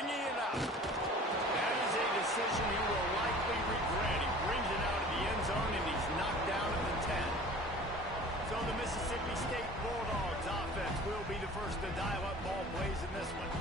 bringing it out. That is a decision he will likely regret. He brings it out of the end zone, and he's knocked down at the 10. So the Mississippi State Bulldogs offense will be the first to dial up ball plays in this one.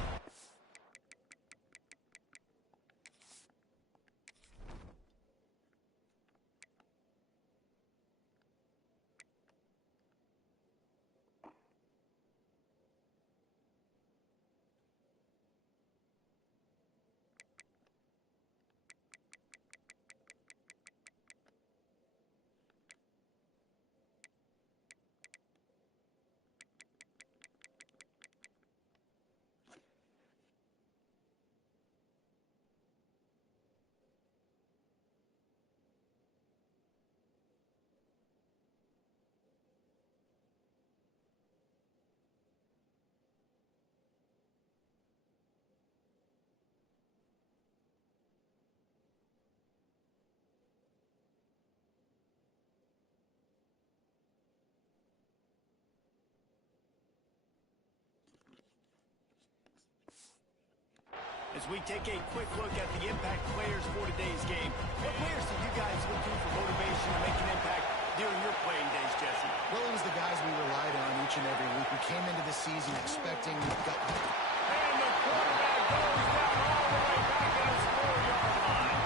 As we take a quick look at the impact players for today's game, what players did you guys look to for motivation to make an impact during your playing days, Jesse? Well, it was the guys we relied on each and every week. We came into the season expecting... And the quarterback goes down all the way back at his 4-yard line.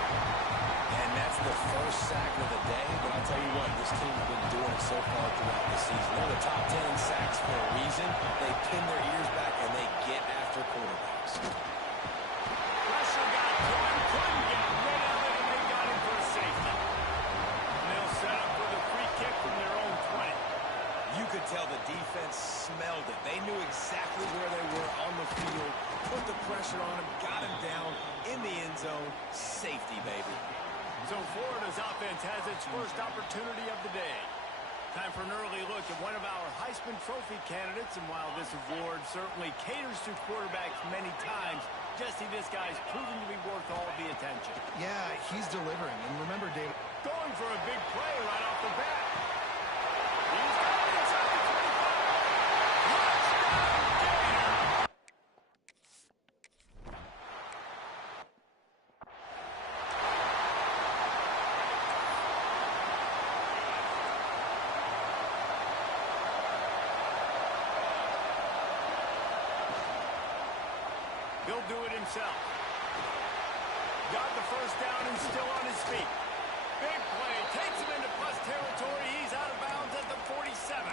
And that's the first sack of the day, but I'll tell you what, this team has been doing it so far throughout the season. They're the top 10 sacks for a reason. They pin their ears back and they get after quarterbacks. Pressure got to him, couldn't get rid of it, and they got him for a safety. And they'll set up for the free kick from their own 20. You could tell the defense smelled it. They knew exactly where they were on the field, put the pressure on him, got him down in the end zone. Safety, baby. So Florida's offense has its first opportunity of the day. Time for an early look at one of our Heisman Trophy candidates, and while this award certainly caters to quarterbacks many times, Jesse, this guy's proven to be worth all the attention. Yeah, he's delivering. And remember, Dave... Going for a big play right off the bat. He's got it inside the 25. Touchdown, Gator! He'll do it himself. Got the first down and still on his feet. Big play. Takes him into plus territory. He's out of bounds at the 47.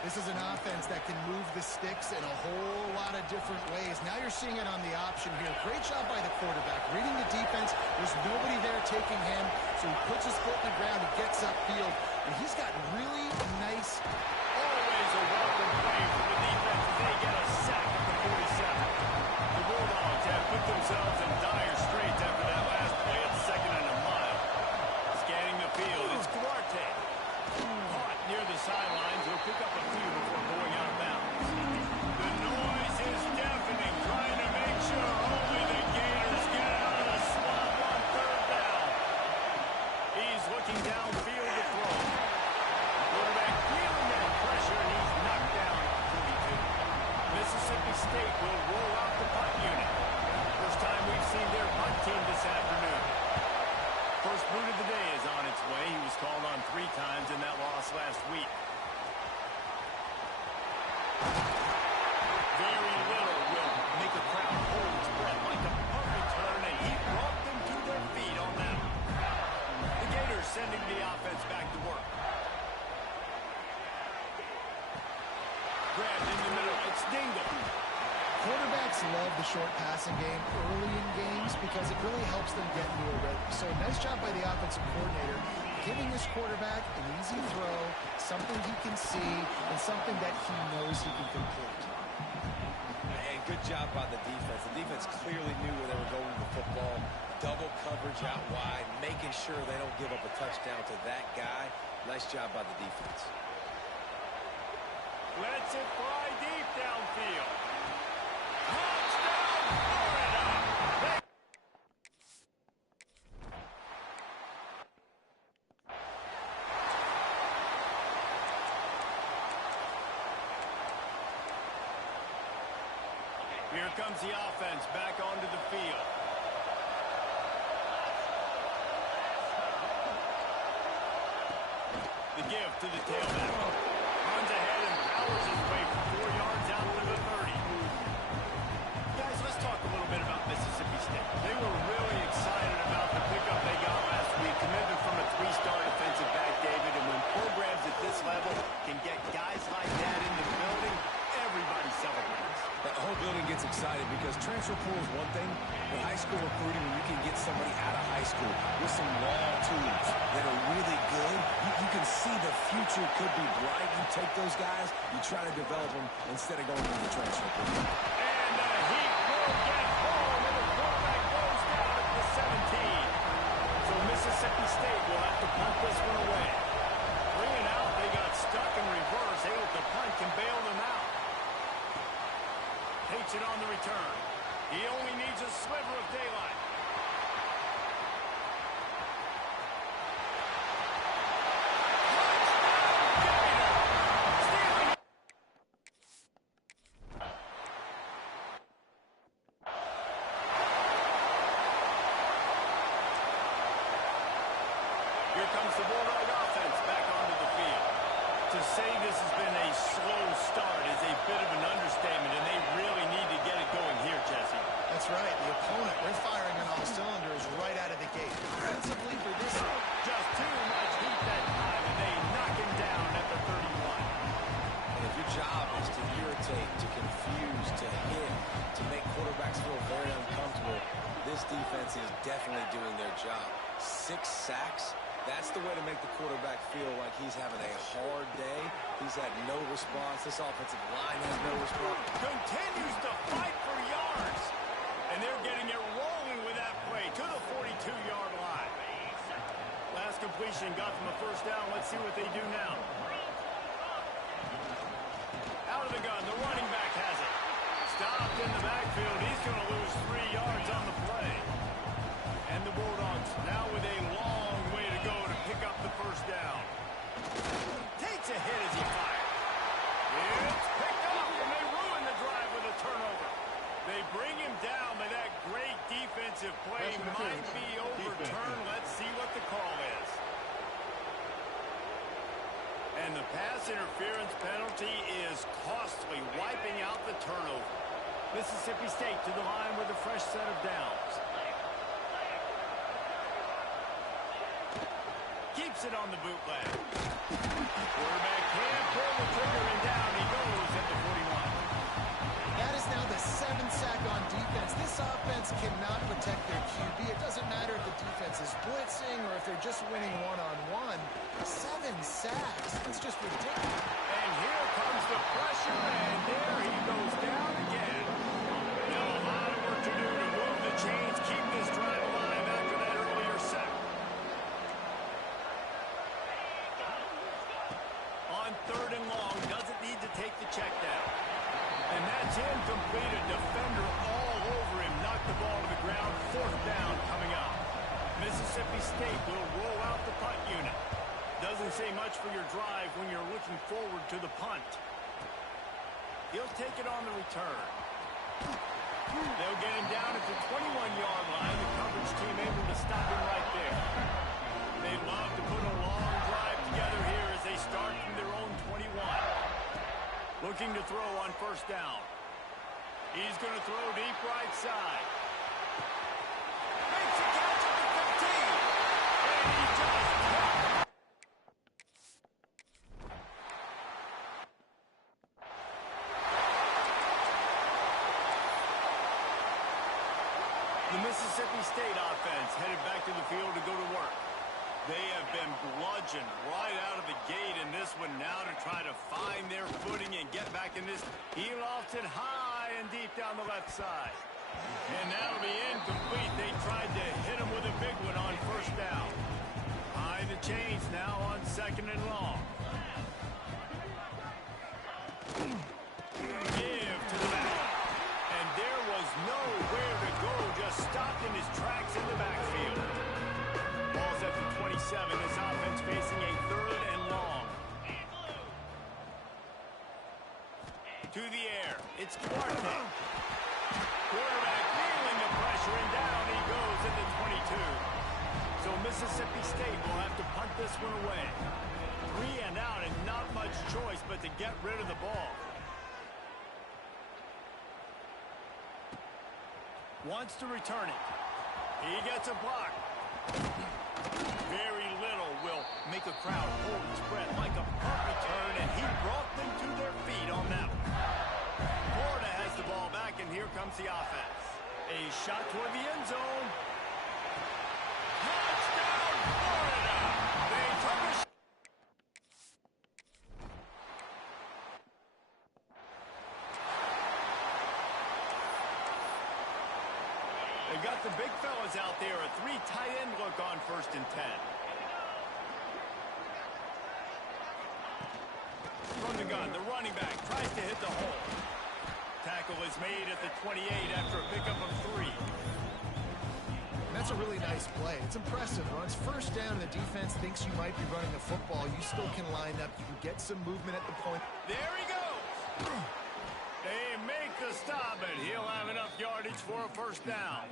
This is an offense that can move the sticks in a whole lot of different ways. Now you're seeing it on the option here. Great job by the quarterback. Reading the defense. There's nobody there taking him, so he puts his foot in the ground. He gets upfield, and he's got really nice... Always a welcome play for the defense as they get a sack at the 47. The Bulldogs have put themselves in dire straits after that last play at second and a mile. Scanning the field, it's Duarte. Caught near the sidelines. He'll pick up a few before going out of bounds. The noise is deafening, trying to make sure only the Gators get out of the swamp on third down. He's looking downfield to throw. Quarterback feeling that pressure, and he's knocked down at 42. Mississippi State will roll out the punt unit. First time we've seen their punt team this afternoon. First boot of the day is on its way. He was called on 3 times in that loss last week. Very little will make a crowd hold its breath like a punt return, and he brought them to their feet on that one. The Gators sending the offense back to work. Grabbed in the middle. It's Dingle. Quarterbacks love the short passing game early in games because it really helps them get into a rhythm. So nice job by the offensive coordinator giving his quarterback an easy throw, something he can see, and something that he knows he can complete. And good job by the defense. The defense clearly knew where they were going with the football. Double coverage out wide, making sure they don't give up a touchdown to that guy. Nice job by the defense. Lets it fly deep downfield. Touchdown, Florida! Here comes the offense back onto the field. The give to the tailback. Runs ahead and powers his way for 4 yards out to the 30. Guys, let's talk a little bit about Mississippi State. They were really excited about the pickup they got last week. Commitment from a 3-star defensive back, David. And when programs at this level can get guys like that in the building, everybody celebrates. The whole building gets excited because transfer portal is one thing, but high school recruiting, when you can get somebody out of high school with some raw tools that are really good, you can see the future could be bright. You take those guys, you try to develop them instead of going into the transfer portal. And the Heat will get home, and the quarterback goes down at the 17. So Mississippi State will have to punt this one away. 3 and out, they got stuck in reverse. They hope the punt can bail them out. Takes it on the return. He only needs a sliver of daylight. Here comes the Bulldog offense back onto the field. To say this has been a slow start is a bit of an understatement, and they really need to get it going here, Jesse. That's right. The opponent, they're firing on all cylinders right out of the gate. Offensively for this one, Just too much heat that time, and they knock him down at the 31. And if your job is to irritate, to confuse, to hit, to make quarterbacks feel very uncomfortable, this defense is definitely doing their job. 6 sacks, that's the way to make the quarterback feel like he's having a hard day. He's had no response. This offensive line has no response. Continues to fight for yards. And they're getting it rolling with that play to the 42-yard line. Last completion got them a first down. Let's see what they do now. Out of the gun, the running back has it. Stopped in the backfield. He's going to lose 3 yards on the play. And the Bulldogs now with a long way to go to pick up the first down. Takes a hit as he fired. It's picked up, and they ruin the drive with a turnover. They bring him down, but that great defensive play might be overturned. Let's see what the call is. And the pass interference penalty is costly, wiping out the turnover. Mississippi State to the line with a fresh set of downs. Keeps it on the bootleg. Quarterback can't pull the trigger, and down he goes at the 41. that is now the 7th sack on defense. This offense cannot protect their QB. It doesn't matter if the defense is blitzing or if they're just winning one-on-one. 7 sacks. It's just ridiculous. And here comes the pressure, and there he goes down again. Now a lot of work to do to move the chains, keep this drive alive after that earlier sack. On 3rd and long, doesn't need to take the check down. And that's incomplete. A defender all over him. Knocked the ball to the ground. 4th down coming up. Mississippi State will roll out the punt unit. Doesn't say much for your drive when you're looking forward to the punt. He'll take it on the return. They'll get him down at the 21-yard line. The coverage team able to stop him right there. They love to put a long drive together here as they start from their own 21. Looking to throw on 1st down. He's going to throw deep right side. Makes a catch at the 15. And he just caught. The Mississippi State offense headed back to the field to go to work. They have been bludgeoned right out of the gate in this one now to try to find their footing and get back in this. He lofted high and deep down the left side. And that'll be incomplete. They tried to hit him with a big one on 1st down. High the chains now on 2nd and long. Give to the back. And there was nowhere to go, just stopped in his tracks in the backfield. Ball's at the 27. This offense facing a 3rd and long. To the air. It's Duarte. Quarterback feeling the pressure, and down he goes at the 22. So Mississippi State will have to punt this one away. 3 and out, and not much choice but to get rid of the ball. Wants to return it. He gets a block. Very little will make a crowd hold its breath like a punt return, and he brought them to their feet on that one. Florida has the ball back, and here comes the offense. A shot toward the end zone. Touchdown, Florida! They took a shot. They got the big fellas out there. A 3 tight end look on 1st and 10. From the gun, the running back tries to hit the hole. Tackle is made at the 28 after a pickup of 3. That's a really nice play. It's impressive. Runs 1st down, and the defense thinks you might be running the football. You still can line up. You can get some movement at the point. There he goes. They make the stop, and he'll have enough yardage for a 1st down.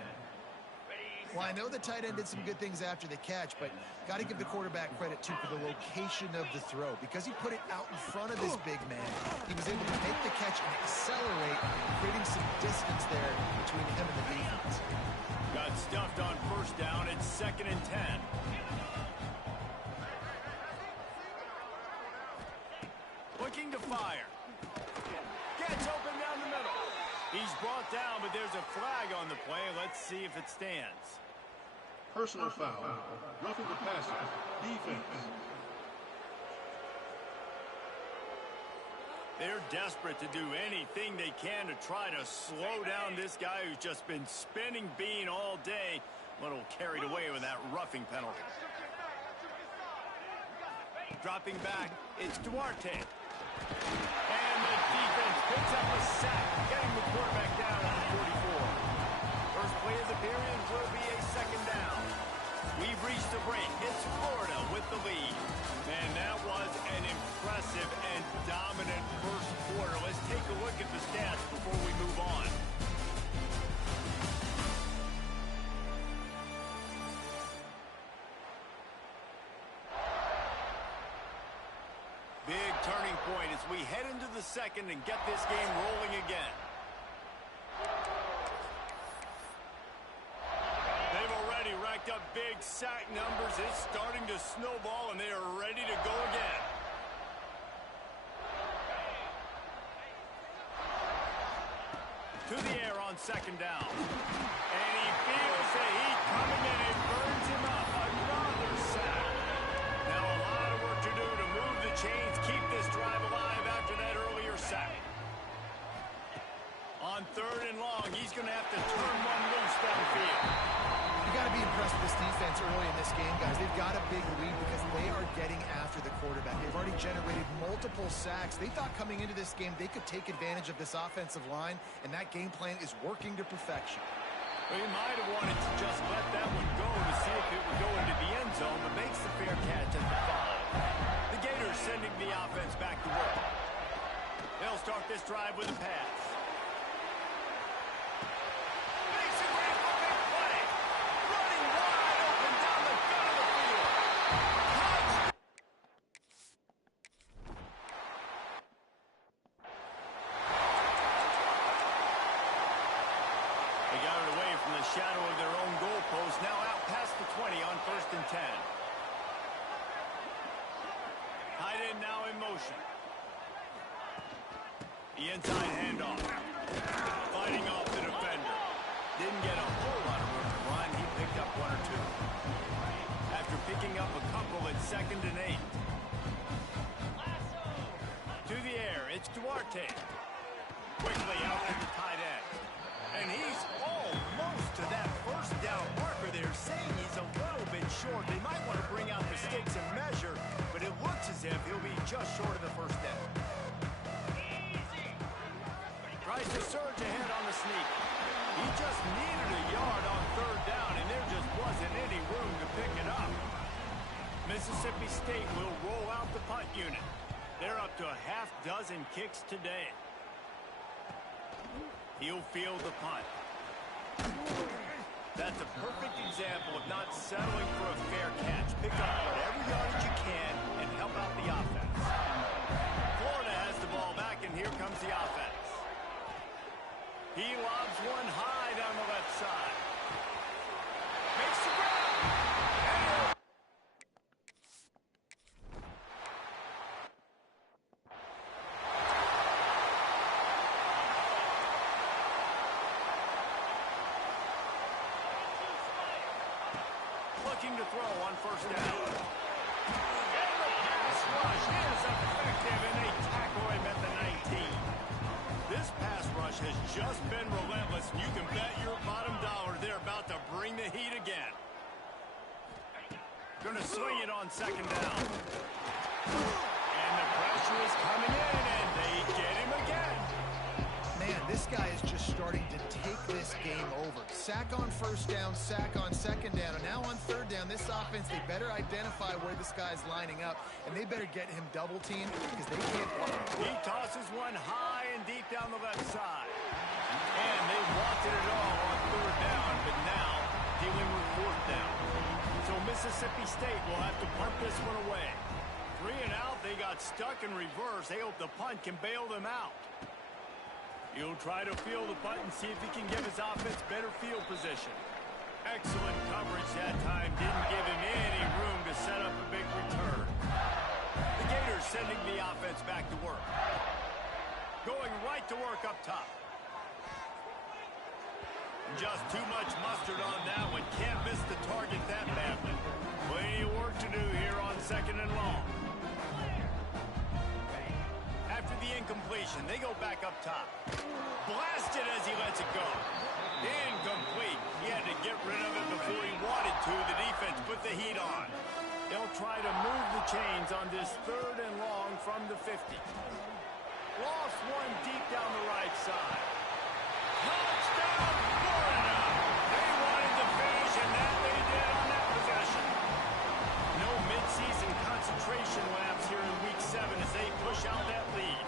Well, I know the tight end did some good things after the catch, but got to give the quarterback credit, too, for the location of the throw. Because he put it out in front of this big man, he was able to make the catch and accelerate, creating some distance there between him and the defense. Got stuffed on 1st down. It's 2nd and 10. Looking to fire. Gets open down the middle. He's brought down, but there's a flag on the play. Let's see if it stands. Personal foul. Roughing the passer. Defense. They're desperate to do anything they can to try to slow down this guy who's just been spinning bean all day. A little carried away with that roughing penalty. Dropping back, it's Duarte. And the defense picks up a sack, getting the quarterback down at the 44. First play of the period will be a 2nd down. We've reached the break. It's Florida with the lead. And that was an impressive and dominant first quarter. Let's take a look at the stats before we move on. Big turning point as we head into the 2nd and get this game rolling again. They've already racked up big sack numbers. It's starting to snowball, and they are ready to go again. To the air on 2nd down. And he feels the heat coming in. It burns him up. Another sack. Now a lot of work to do to move the chains, keep this drive alive after that earlier sack. On 3rd and long, he's going to have to turn one loose downfield. You got to be impressed with this defense early in this game, guys. They've got a big lead because they are getting after the quarterback. They've already generated multiple sacks. They thought coming into this game they could take advantage of this offensive line, and that game plan is working to perfection. Well, he might have wanted to just let that one go to see if it would go into the end zone, but makes the fair catch at the 5. The Gators sending the offense back to work. They'll start this drive with a pass. Makes a great big play. Running wide open down the gut of the field. Touchdown. They got it away from the shadow of their own goalpost. Now out past the 20 on 1st and 10. Tight end now in motion. The inside handoff. Fighting off the defender. Didn't get a whole lot of room to run. He picked up 1 or 2. After picking up a couple at 2nd and 8. To the air, it's Duarte. Quickly out at the tight end. And he's almost to that 1st down marker. They're saying he's a little bit short. They might want to bring out the sticks and measure, but it looks as if he'll be just short of the 1st down. Tries to surge ahead on the sneak. He just needed a yard on 3rd down, and there just wasn't any room to pick it up. Mississippi State will roll out the punt unit. They're up to a half dozen kicks today. He'll field the punt. That's a perfect example of not settling for a fair catch. Pick up whatever yardage you can and help out the offense. Florida has the ball back, and here comes the offense. He lobs one high down the left side. Makes the grab. Looking to throw on first down. And the pass rush is effective, and they tackle him at the 19. This pass rush has just been relentless, and you can bet your bottom dollar they're about to bring the heat again. Going to swing it on second down. And the pressure is coming in, and they get him again. Man, this guy is just starting to take this game over. Sack on first down, sack on second down, and now on third down, this offense, they better identify where this guy's lining up, and they better get him double teamed because they can't block. He tosses one high and deep down the left side. And they wanted it all on third down, but now dealing with fourth down. So Mississippi State will have to punt this one away. 3 and out, they got stuck in reverse. They hope the punt can bail them out. He'll try to field the punt and see if he can give his offense better field position. Excellent coverage that time. Didn't give him any room to set up a big return. The Gators sending the offense back to work. Going right to work up top. Just too much mustard on that one. Can't miss the target that badly. Plenty of work to do here on second and long. After the incompletion, they go back up top. Blasted as he lets it go. Incomplete. He had to get rid of it before he wanted to. The defense put the heat on. They'll try to move the chains on this third and long from the 50. Lost one deep down the right side. Touchdown, Florida! They wanted to finish, and that they did on that possession. No midseason concentration laps here in Week 7 as they push out that lead.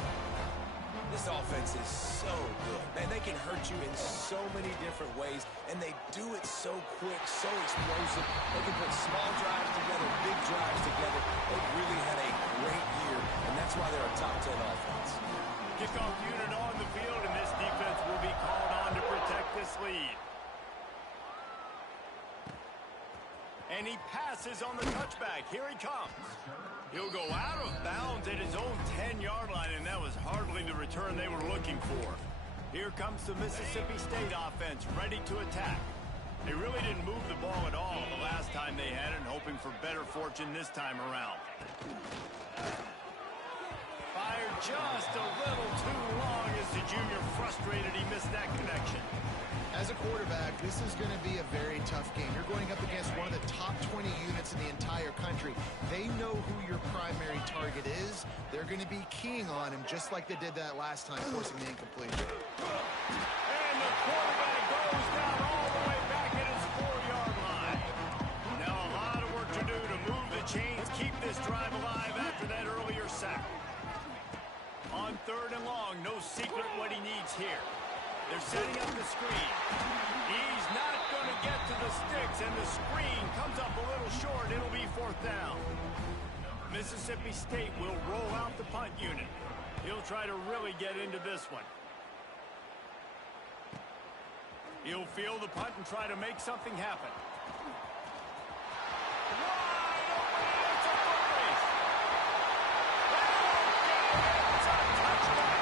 This offense is so good. Man, they can hurt you in so many different ways, and they do it so quick, so explosive. They can put small drives together, big drives together. They really had a great year, and that's why they're a top 10 offense. Kickoff unit on the field, and this defense will be called on to protect this lead. And he passes on the touchback. Here he comes. He'll go out of bounds at his own 10-yard line, and that was hardly the return they were looking for. Here comes the Mississippi State offense, ready to attack. They really didn't move the ball at all the last time they had it, hoping for better fortune this time around. Fired just a little too long as the junior frustrated he missed that connection. As a quarterback, this is going to be a very tough game. You're going up against one of the top 20 units in the entire country. They know who your primary target is. They're going to be keying on him just like they did that last time, forcing the incompletion. And the quarterback goes down all the way back at his 4-yard line. Now a lot of work to do to move the chains, keep this drive alive after that earlier sack. On third and long, no secret what he needs here. They're setting up the screen. He's not going to get to the sticks, and the screen comes up a little short. It'll be fourth down. Mississippi State will roll out the punt unit. He'll try to really get into this one. He'll field the punt and try to make something happen. Wide open, it's a foot race. It's a touchdown.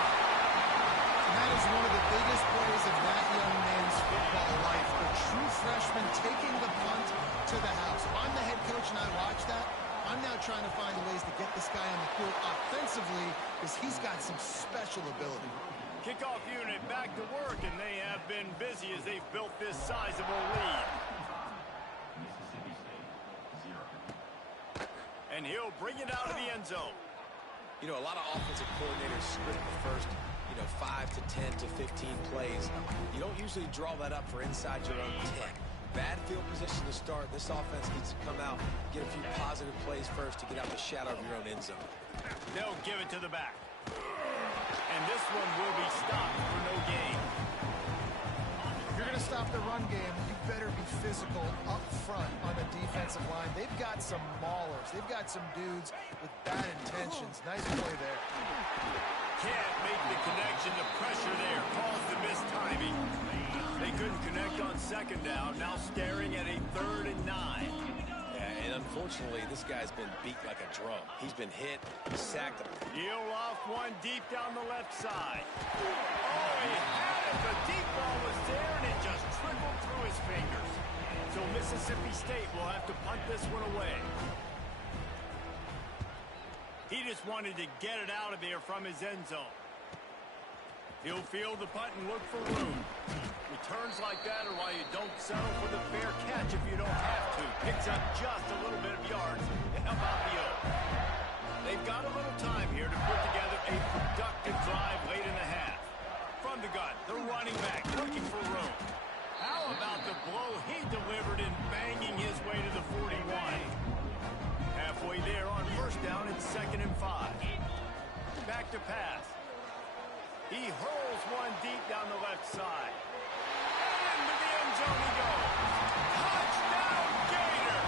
That is one of the biggest plays of that young man's football life. A true freshman taking the punt to the house. I'm the head coach and I watch that. I'm now trying to find ways to get this guy on the field offensively because he's got some special ability. Kickoff unit back to work, and they have been busy as they've built this sizable lead. And he'll bring it out of the end zone. You know, a lot of offensive coordinators script the first 5 to 10 to 15 plays. You don't usually draw that up for inside your own 10. Bad field position to start. This offense needs to come out, get a few positive plays first to get out the shadow of your own end zone. They'll give it to the back. And this one will be stopped for no gain. you're going to stop the run game, you better be physical up front on the defensive line. They've got some maulers. They've got some dudes with bad intentions. Nice play there. Can't make the connection. The pressure there caused the mistiming. They couldn't connect on second down. Now staring at a 3rd and 9. Yeah, and unfortunately, this guy's been beat like a drum. He's been hit, sacked. He'll loft one deep down the left side. Oh, he had it. The deep ball was there, and it just trickled through his fingers. So Mississippi State will have to punt this one away. He just wanted to get it out of there from his end zone. He'll field the punt and look for room. Returns like that are why you don't settle for the fair catch if you don't have to. Picks up just a little bit of yards to help out the O. They've got a little time here to put together a productive drive late in the half. From the gun, the running back looking for room. How about the blow he delivered in banging his way to the 41? Halfway there on first down, it's 2nd and 5. Back to pass. He hurls one deep down the left side. And into the end zone he goes. Touchdown, Gator!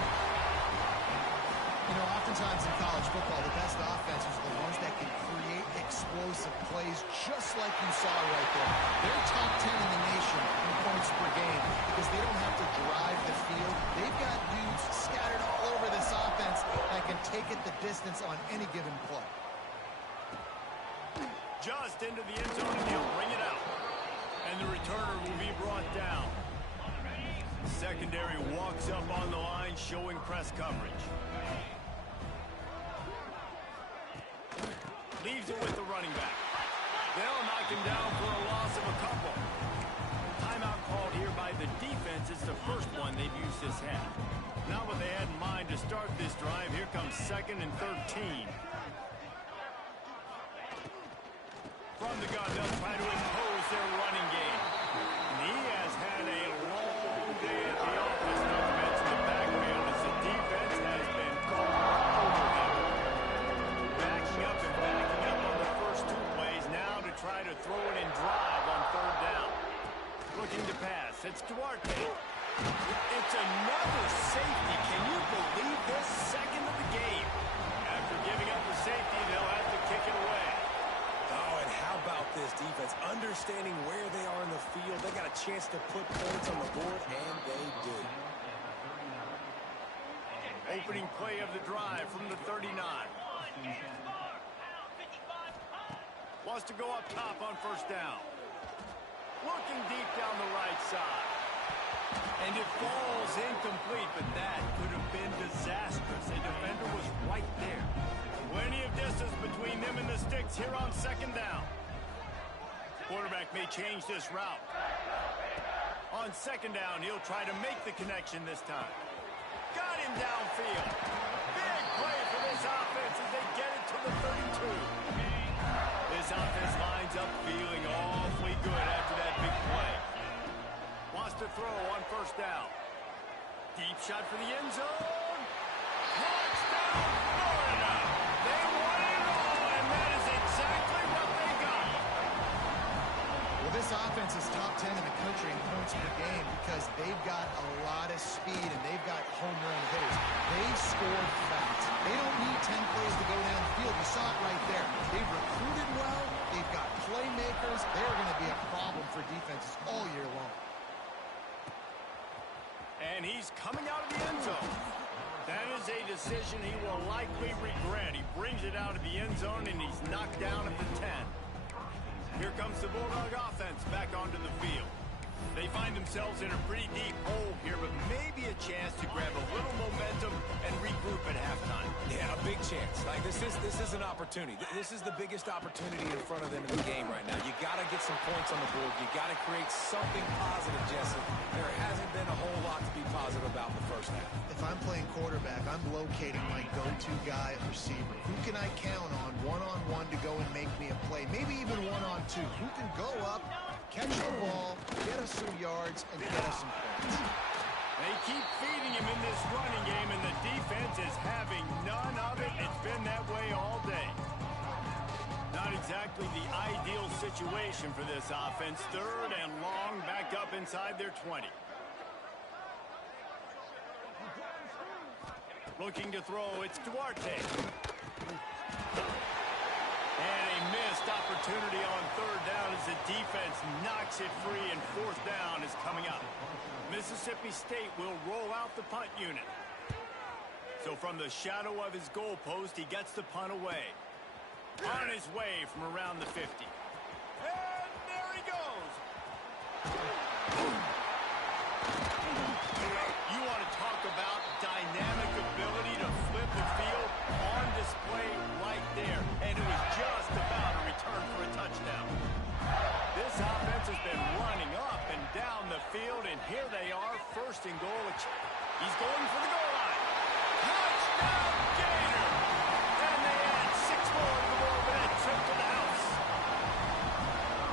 You know, oftentimes in college football, the best offenses are the ones that can create explosive plays just like you saw right there. They're top 10 in the nation in points per game because they don't have to drive the field. They've got dudes scattered all over this offense that can take it the distance on any given play. Just into the end zone, and he'll bring it out. And the returner will be brought down. Secondary walks up on the line, showing press coverage. Leaves it with the running back. They'll knock him down for a loss of a couple. Timeout called here by the defense. It's the first one they've used this half. Not what they had in mind to start this drive. Here comes 2nd and 13. From the gun, they'll try to impose their running game. And he has had a long day at the office. No mention the backfield as the defense has been all over him. Backing up and backing up on the first 2 plays. Now to try to throw it and drive on 3rd down. Looking to pass. It's Duarte. It's another safety. Can you believe this? 2nd of the game. After giving up the safety, they'll have to kick it away. Oh, and how about this defense? Understanding where they are in the field. They got a chance to put points on the board, and they did. Opening play of the drive from the 39. Wants to go up top on first down. Looking deep down the right side. And it falls incomplete, but that could have been disastrous. A defender was right there. Plenty of distance between them and the sticks here on 2nd down. Quarterback may change this route. On 2nd down, he'll try to make the connection this time. Got him downfield. Big play for this offense as they get it to the 32. This offense lines up feeling awfully good after that big play. Wants to throw on first down. Deep shot for the end zone. Touchdown, Florida! They won it all, and that is exactly what they got. Well, this offense is top 10 in the country in points per game because they've got a lot of speed and they've got home run hitters. They scored fast. They don't need 10 plays to go down the field. You saw it right there. They've recruited well. They've got playmakers. They're going to be a problem for defenses all year long. And he's coming out of the end zone. That is a decision he will likely regret. He brings it out of the end zone, and he's knocked down at the 10. Here comes the Bulldog offense back onto the field. They find themselves in a pretty deep hole here, but maybe a chance to grab a little momentum and regroup at halftime. Yeah, a big chance. Like this is an opportunity. This is the biggest opportunity in front of them in the game right now. You got to get some points on the board. You got to create something positive, Jesse. There hasn't been a whole lot to be positive about the first half. If I'm playing quarterback, I'm locating my go-to guy at receiver. Who can I count on one-on-one to go and make me a play? Maybe even one-on-two. Who can go up, catch the ball, get us some yards, and get us some points? They keep feeding him in this running game, and the defense is having none of it. It's been that way all day. Not a exactly the ideal situation for this offense. Third and long, back up inside their 20. Looking to throw, it's Duarte. And a missed opportunity on third down as the defense knocks it free, and fourth down is coming up. Mississippi State will roll out the punt unit. So from the shadow of his goal post, he gets the punt away. On his way from around the 50. And there he goes. You want to talk about dynamic ability to flip the field, on display right there. And it was just about a return for a touchdown. This offense has been running up and down the field, and here they are, first and goal. He's going for the goal line. Touchdown, Gator! And they add 6 more to the board with that trip to the house.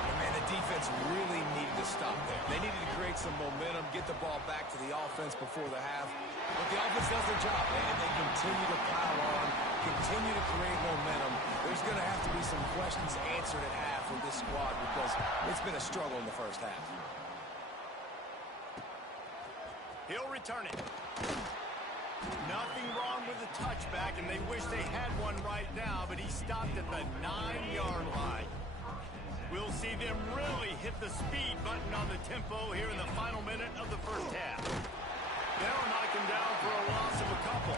And man, the defense really needed to stop there. They needed to create some momentum, get the ball back to the offense before the half. But the offense does their job, man, and they continue to pile on, continue to create momentum. There's going to have to be some questions answered at half with this squad because it's been a struggle in the first half. He'll return it. Nothing wrong with the touchback, and they wish they had one right now, but he stopped at the 9-yard line. We'll see them really hit the speed button on the tempo here in the final minute of the first half. They'll knock him down for a loss of a couple.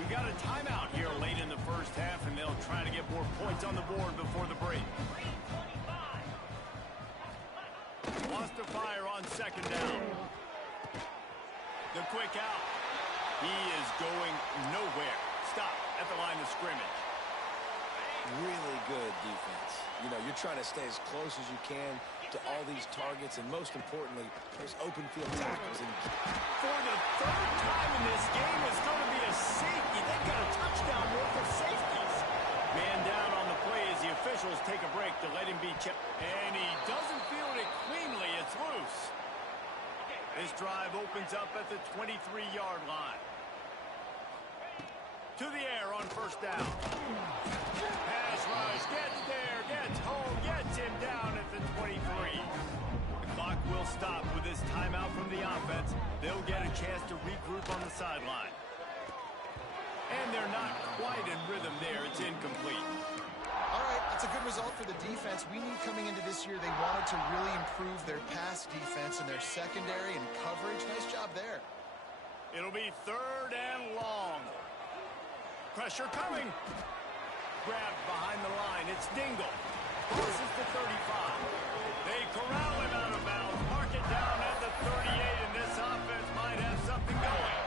We got a timeout here late in the first half, and they'll try to get more points on the board before the break. Lost to fire on second down. The quick out. He is going nowhere. Stop at the line of scrimmage. Really good defense. You know, you're trying to stay as close as you can to all these targets, and most importantly, there's open field tackles. And for the third time in this game, it's going to be a safety. They've got a touchdown worth of safeties. Man down on the play as the officials take a break to let him be checked. And he doesn't field it cleanly. It's loose. This drive opens up at the 23-yard line. To the air on first down. Pass rush, gets there, gets home, gets him down at the 23. The clock will stop with this timeout from the offense. They'll get a chance to regroup on the sideline. And they're not quite in rhythm there. It's incomplete. All right, that's a good result for the defense. We knew coming into this year they wanted to really improve their pass defense and their secondary and coverage. Nice job there. It'll be third and long. Pressure coming. Grabbed behind the line. It's Dingle. Crosses the 35. They corral him out of bounds. Mark it down at the 38, and this offense might have something going.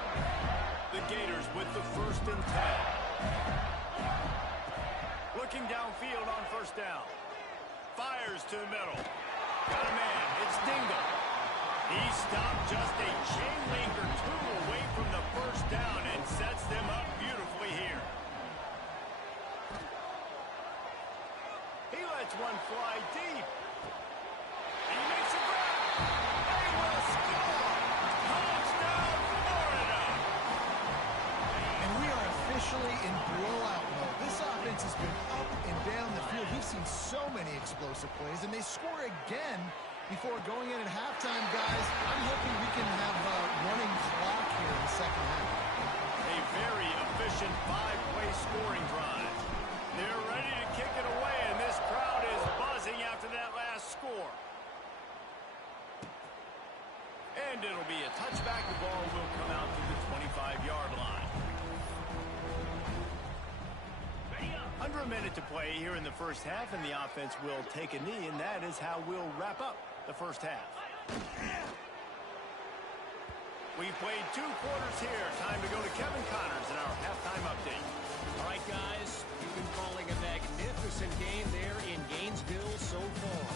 The Gators with the first and 10. Looking downfield on first down. Fires to the middle. Got a man. It's Dingle. He stopped just a chain link or two away from the first down and sets them up beautifully here. He lets one fly deep. He makes a grab. They will score. Touchdown, Florida. And we are officially in blowout mode. This offense has been up and down the field. We've seen so many explosive plays, and they score again before going in at halftime, guys. I'm hoping we can have a running clock here in the second half. A very efficient 5-play scoring drive. They're ready to kick it away, and this crowd is buzzing after that last score. And it'll be a touchback. The ball will come out to the 25-yard line. Under a minute to play here in the first half, and the offense will take a knee, and that is how we'll wrap up the first half. We've played 2 quarters here. Time to go to Kevin Connors in our halftime update. All right, guys, you've been calling a magnificent game there in Gainesville so far.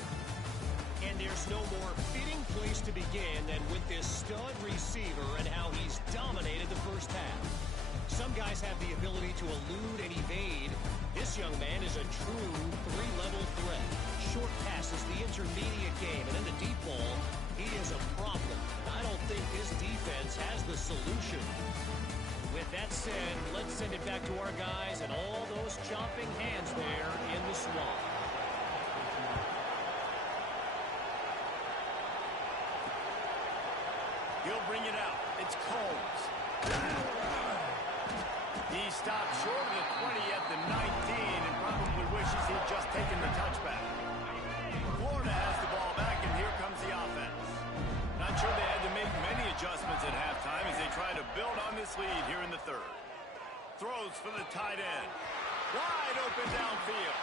And there's no more fitting place to begin than with this stud receiver and how he's dominated the first half. Some guys have the ability to elude and evade. This young man is a true 3-level threat. Short passes, the intermediate game, and then the deep ball, he is a problem. I don't think this defense has the solution. With that said, let's send it back to our guys and all those chomping hands there in the swamp. He'll bring it out. It's Combs. He stopped short of the 20 at the 19 and probably wishes he'd just taken the touchback. Florida has the ball back, and here comes the offense. Not sure they had to make many adjustments at halftime as they try to build on this lead here in the third. Throws for the tight end. Wide open downfield.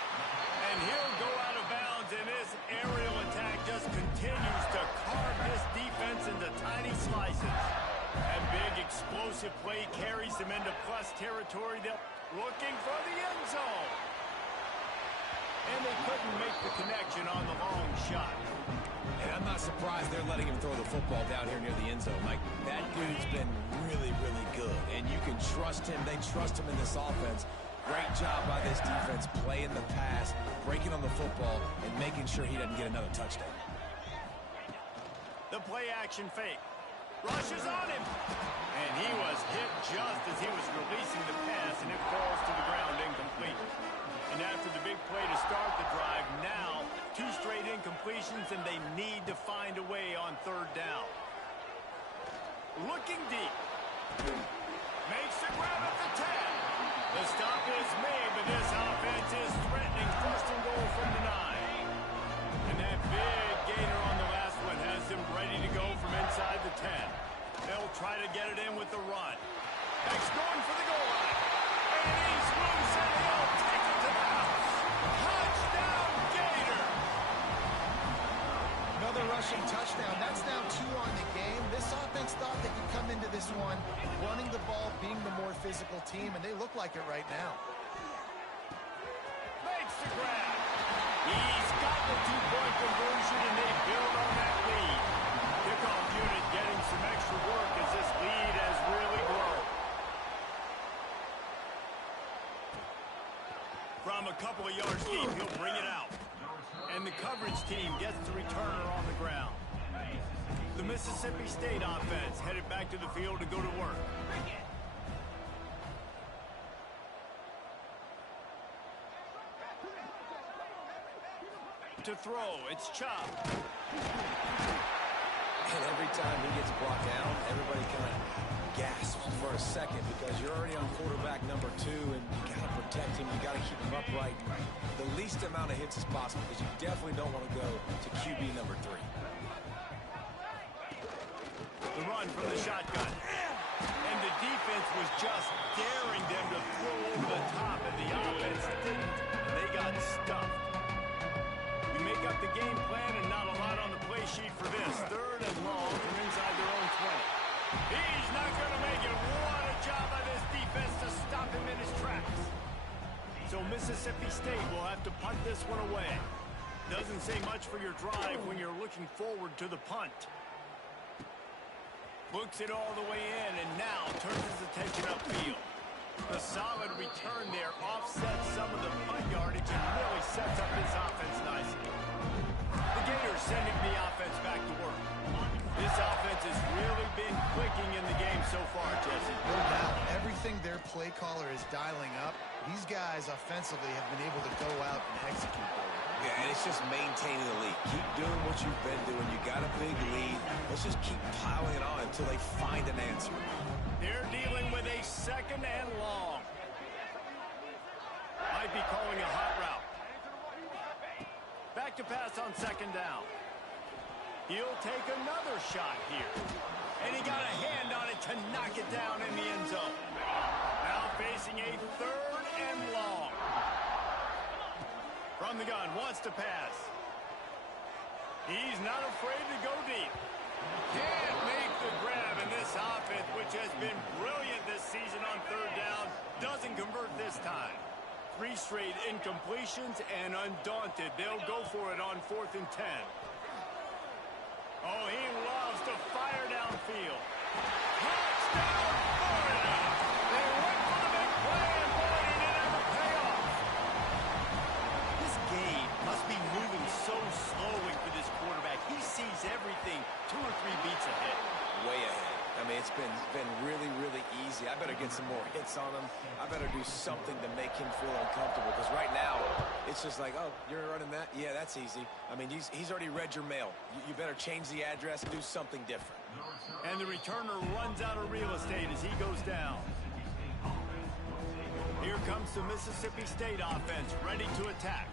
And he'll go out of bounds, and this aerial attack just continues to carve this defense into tiny slices. That big explosive play carries them into plus territory. They're looking for the end zone. And they couldn't make the connection on the long shot. And I'm not surprised they're letting him throw the football down here near the end zone. Like, that dude's been really, really good. And you can trust him. They trust him in this offense. Great job by this defense playing the pass, breaking on the football, and making sure he doesn't get another touchdown. The play action fake. Rushes on him. And he was hit just as he was releasing the pass, and it falls to the ground incomplete. And after the big play to start the drive, now 2 straight incompletions, and they need to find a way on third down. Looking deep. Makes the grab at the 10. The stop is made, but this offense is threatening. First and goal from the 9. And that big gainer on the last one has them ready to go from inside the 10. They'll try to get it in with the run. Next going for the goal line. And he's loose, and he'll take it to the house. Touchdown, Gator! Another rushing touchdown. That's now 2 on the game. This offense thought they could come into this one running the ball, being the more physical team, and they look like it right now. Makes the grab. He's got the 2-point conversion, and they build on that lead. Kickoff unit getting some extra work as this lead has really grown. From a couple of yards deep, he'll bring it out. And the coverage team gets the returner on the ground. The Mississippi State offense headed back to the field to go to work. To throw, it's Chop. And every time he gets brought down, everybody kind of gasps for a second because you're already on quarterback number 2, and you got to protect him. You got to keep him upright. The least amount of hits as possible because you definitely don't want to go to QB number 3. The run from the shotgun. And the defense was just daring them to throw over the top, and the offense didn't. They got stuffed. We make up the game plan, and not a lot on the play sheet for this. Third and long from inside their own 20. He's not going to make it. What a job by this defense to stop him in his tracks. So Mississippi State will have to punt this one away. Doesn't say much for your drive when you're looking forward to the punt. Books it all the way in, and now turns his attention upfield. The solid return there offsets some of the punt yardage and really sets up his offense nicely. The Gators sending the offense back to work. This offense has really been clicking in the game so far, Jesse. No doubt. Everything their play caller is dialing up, these guys offensively have been able to go out and execute. Yeah, and it's just maintaining the lead. Keep doing what you've been doing. You got a big lead. Let's just keep piling it on until they find an answer. They're dealing with a second and long. Might be calling a hot route. Back to pass on second down. He'll take another shot here. And he got a hand on it to knock it down in the end zone. Now facing a third and long. From the gun, wants to pass. He's not afraid to go deep. Can't make the grab, and this offense, which has been brilliant this season on third down, doesn't convert this time. 3 straight incompletions, and undaunted, they'll go for it on 4th and 10. Oh, he loves to fire downfield. Touchdown, Florida! They went for the big play, and boy, did it ever pay off. This game must be moving so slowly for this quarterback. He sees everything 2 or 3 beats ahead. Way ahead. I mean, it's been really, really easy. I better get some more hits on him. I better do something to make him feel uncomfortable. Because right now, it's just like, oh, you're running that? Yeah, that's easy. I mean, he's already read your mail. You better change the address and do something different. And the returner runs out of real estate as he goes down. Here comes the Mississippi State offense, ready to attack.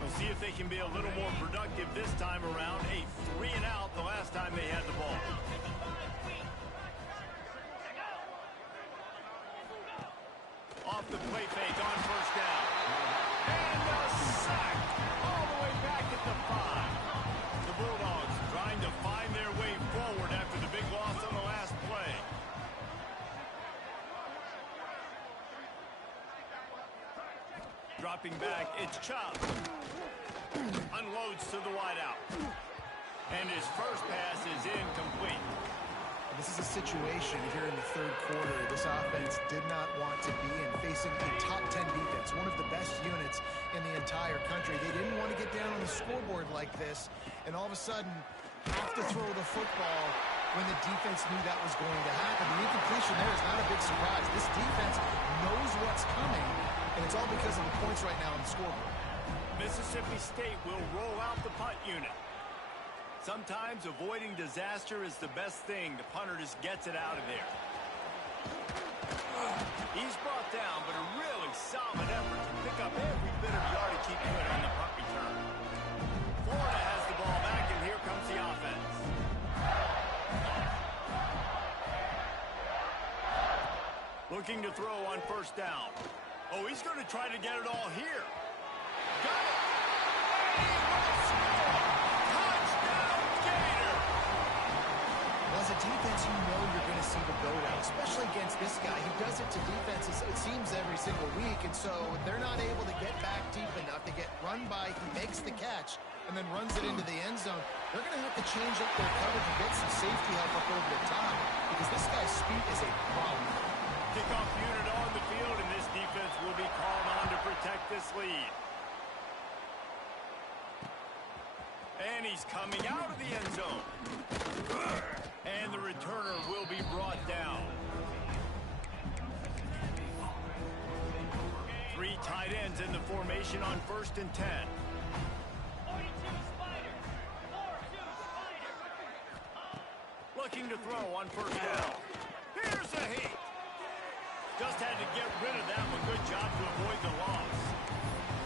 We'll see if they can be a little more productive this time around. A 3-and-out the last time they had the ball. Off the play fake on first down. And a sack all the way back at the 5. The Bulldogs trying to find their way forward after the big loss on the last play. Dropping back, it's Chubb. Unloads to the wideout. And his first pass is incomplete. This is a situation here in the third quarter this offense did not want to be in, facing a top 10 defense, one of the best units in the entire country. They didn't want to get down on the scoreboard like this, and all of a sudden have to throw the football when the defense knew that was going to happen. The incompletion there is not a big surprise. This defense knows what's coming, and it's all because of the points right now on the scoreboard. Mississippi State will roll out the punt unit. Sometimes avoiding disaster is the best thing. The punter just gets it out of there. He's brought down, but a really solid effort to pick up every bit of yardage he could on the punt return. Florida has the ball back, and here comes the offense. Looking to throw on first down. Oh, he's going to try to get it all here. Got it. As a defense, you know you're going to see the go route, especially against this guy. He does it to defenses, it seems, every single week, and so they're not able to get back deep enough to get run by. He makes the catch and then runs it into the end zone. They're going to have to change up their coverage and get some safety help up over the top because this guy's speed is a problem. Kickoff unit on the field, and this defense will be called on to protect this lead. And he's coming out of the end zone. And the returner will be brought down. 3 tight ends in the formation on 1st and 10. Looking to throw on first down. Here's a heat. Just had to get rid of that one. Good job to avoid the loss.